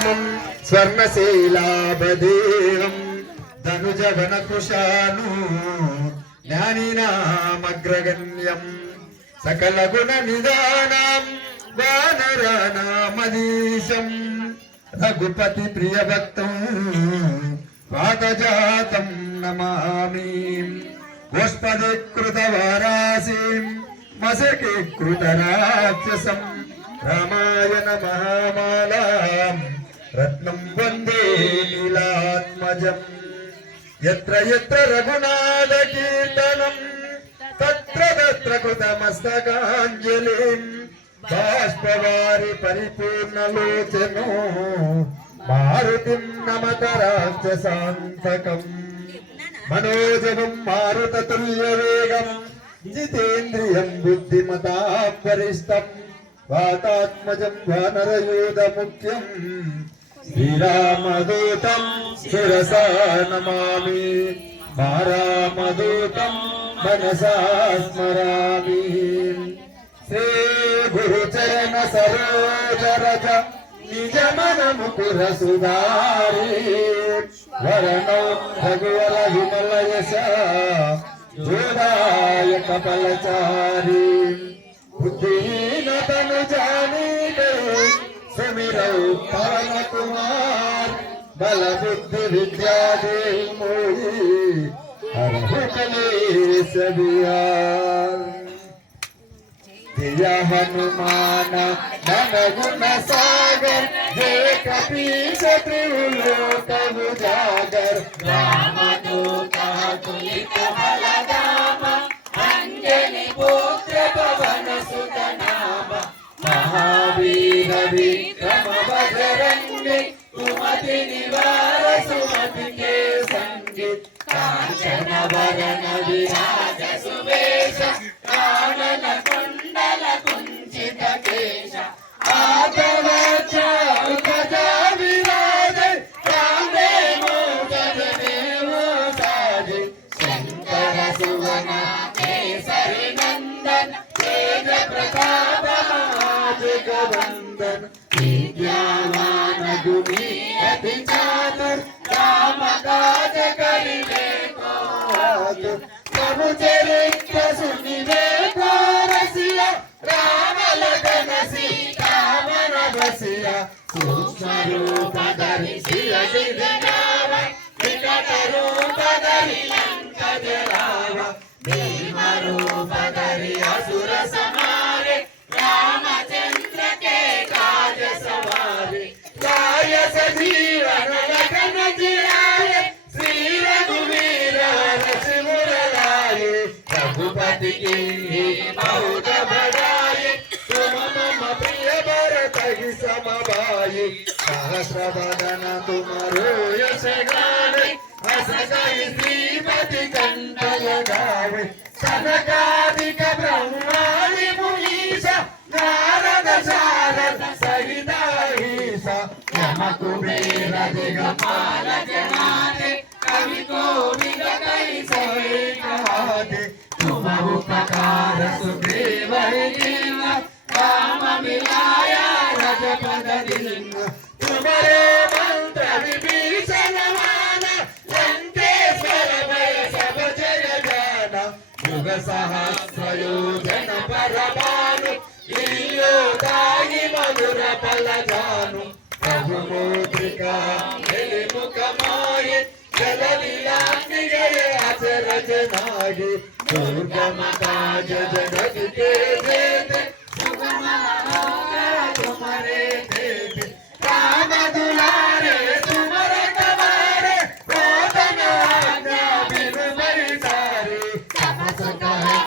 శ్యామం స్వర్ణశీలాభదేహం ధనుజవనకృశాను జ్ఞానినామగ్రగణ్యం సకల గుణ నిదానం వానరానామదీశం రఘుపతి ప్రియభక్తం వాతజాతం నమామి గోష్పదీకృత వారాసీం మసకీకృత రాక్షసం రామాయణ మహామాలాం రత్నం వందే నీలాత్మజం యత్ర యత్ర రఘునాథ కీర్తనం తత్ర తత్ర కృతమస్తకాంజలిం బాష్పవారి పరిపూర్ణలోచనో మారుతిం నమత రాక్షసాంతకం మనోజవం మారుతతుల్యవేగం జితేంద్రియం బుద్ధిమతాపరిష్టం వాతాత్మజం వానరయూధముఖ్యం శ్రీరామదూతం శిరసా నమామి రామదూతం మనసా స్మరామి శ్రీ గురుచరణ సరోజరజ నిజ మన ముకుర సుధారి వరణో రఘువర విమల యశ జోదాయ కపలచారి बुद्धिहीनतनु जानी गई सुमिरौ पवन कुमार बल बुद्धि विद्या दे मोहि हरहु कलेश बिहार दिया हनुमान मन गुण सागर जे कपीश त्रिलोक उजागर रामदूता तुलित बलधाम अंजनी पुत्र पवन सुत नाम महावीर विक्रम बजरंगी कुमति निवार सुमति के संगी कांचन वरण विराज सुवेश कानन कुंडल कुंचित केश आतवज्र उपजा विराज कांधे मोदक देव साजे शंकर सुवन केसरी नंदन तेज प्रताप महाजगवंदन विद्यावान गुणी अति चातुर राम काज करिबे को आतुर प्रभु चरित्र सुनिबे को रसिया राम लखन सीता मन बसिया सूक्ष्म रूप धरि सिय सिद्धाव विकट रूप धरि लंक जराव भीम रूप धरि असुर संहारे रामचंद्र के काज सवारे लाय सजीवन लखन जियाए श्री रघुवीर हर्षि मुर लाए रघुपति की बहुत बड़ाई तुम मम प्रिय भरत ही समभाई सहस्र वदन तुमरो यश गाने हस गई श्रीपति कंठ लगावे सनकादिक ब्रह्मादि मुनीश नारद शारद सहित अहीश यम कुबेर दिगपाल जनाते कवि कोविद कहि सहे कहाते तुम उपकार सुग्रीव दीन राम मिलाया रजपद दीन तुम्हारे मंत्र विभीषण माना लंकेश्वर भय सब जय जाना युग सहस्र योजन पर भानु लीलोदाहि मधुर फल जानु प्रभु मुद्रिका मेरे मुख माये जल लीलांति गए अचरज नागे दुर्गम काज जगत के जेते सुगम मनोहर तुम्हारे देते राम दुलारे तुम्हारे कवारे रोदन आज्ञा बिनु परितारे समस कहे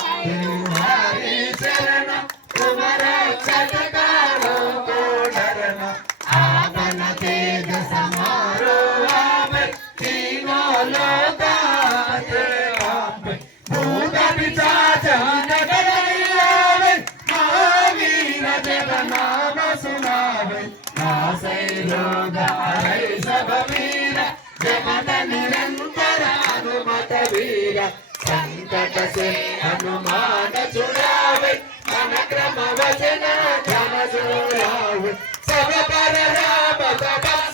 तुम्हारी शरण तुम्हारा चटकारों को डरना आपन तेज समारो आवे तीनों लोकाते आपे भूत पिशाच नगर आवे महावीर जब नाम सुनावे नासै रोग हरै सब वीरा जगत निरंतर हनुमत वीरा संकट से हनुमान छुड़ावे मन क्रम वचन ध्यान जोड़ावे सब पर राम तपस्या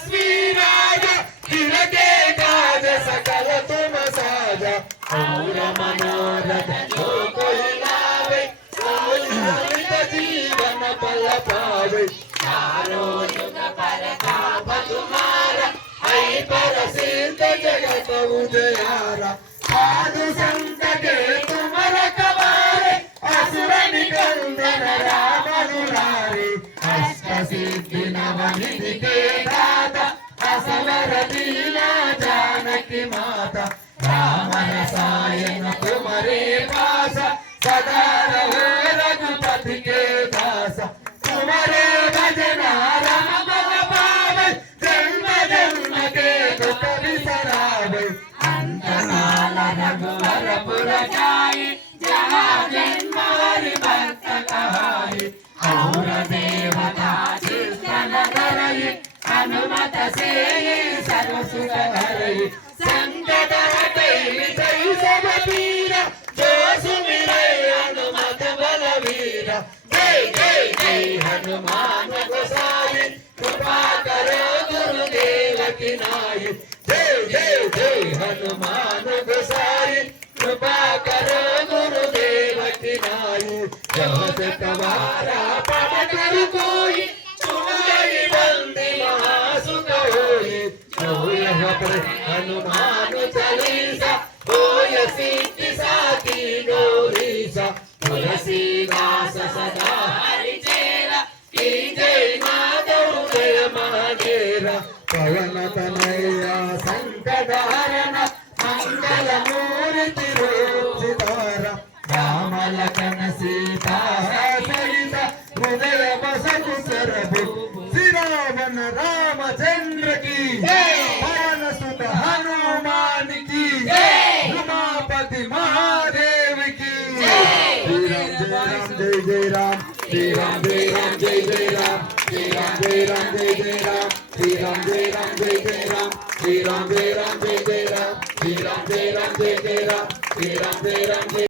मनोरथ जो कोई लावे कोई अमृत जीवन पल पावे चारों युग परताप तुम्हारा है प्रसिद्ध जगत उजियारा साधु संत के तुम रखवारे असुर निकंदन राम दुलारे अष्ट सिद्धि नव निधि के दाता असवर दीना जानकी माता राम रसायन तुम्हारे पास सदा रहो रघुपति के दास तुम्हारे भजन राम बल पावे जन्म जन्म के दुख बिसरावे अंत काल रघुवर पुर जाए जहाँ जन्म हरि भक्त कहाए और देवता चित्तन धरई हनुमत से सर्व सुख हरई संकट हटई मिटई सब पीरा जो सुमिरै हनुमत बलवीरा जय जय जय हनुमान गोसाई कृपा करो गुरुदेव की नाई जय जय जय हनुमान गोसाई कृपा करो गुरुदेव की नाई जो सतवारा पढ़ कर कोई सुन गई बंदी महासुख होई जो यह हनुमान चालीसा होय सिद्धि साकी गौरीसा तुलसीदास सदा हरि चेरा की जय माधव जय महादेरा पवन तनया संकट हरण मंगल मूर्ति रूप सितारा राम लखन सीता सहित हृदय बसतु सरभु श्री रावण रामचंद्र की पवन सुत हनुमान की उमापति महादेव की श्री राम जय राम जय राम जय जय राम श्री राम जय राम जय जय राम श्री राम जय राम जय जय राम श्री राम जय राम जय जय राम श्री राम जय राम जय जय राम श्री राम जय राम जय